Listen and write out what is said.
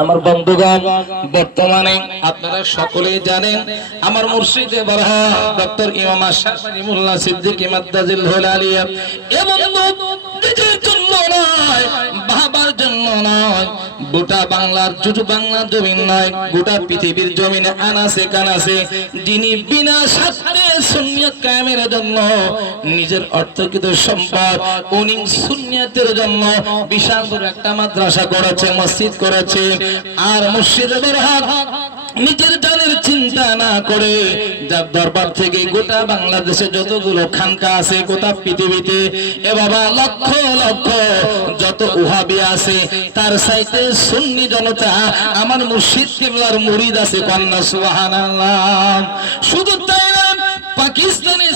আমার বন্ধুগণ, বর্তমানে আপনারা সকলেই জানেন আমার মুর্শিদে বারহাম ডক্টর ইমাম আশরাফ আলিমুল্লাহ সিদ্দিকী মাদ্দাজিল্লাহুল আলিয়া এবং নিজের জন্য নয়, বাবার জন্য নয়, গোটা বাংলার বাংলার জমিন নয়, গোটা পৃথিবীর জমিনে আনাসে কানাসে যিনি বিনা স্বার্থে সুন্নিয়ত কায়েমের জন্য নিজের অর্থকৃত সম্পদ উনি সুন্নিয়তের জন্য বিশাল বড় একটা মাদ্রাসা করেছে, মসজিদ করেছে। আর মুর্শিদে বারহাম নিজের জানের চিন্তা না করে যার দরবার থেকে গোটা বাংলাদেশে যতগুলো খানকা আছে, গোটা পৃথিবীতে এ বাবা লক্ষ লক্ষ যত ওহাবি আছে তার সাইতে সুন্নি জনতা আমার মুর্শিদ কিবলার মুরিদ আছে। কন্যা সুবহানাল্লাহ। শুধু তাই না, পাকিস্তানে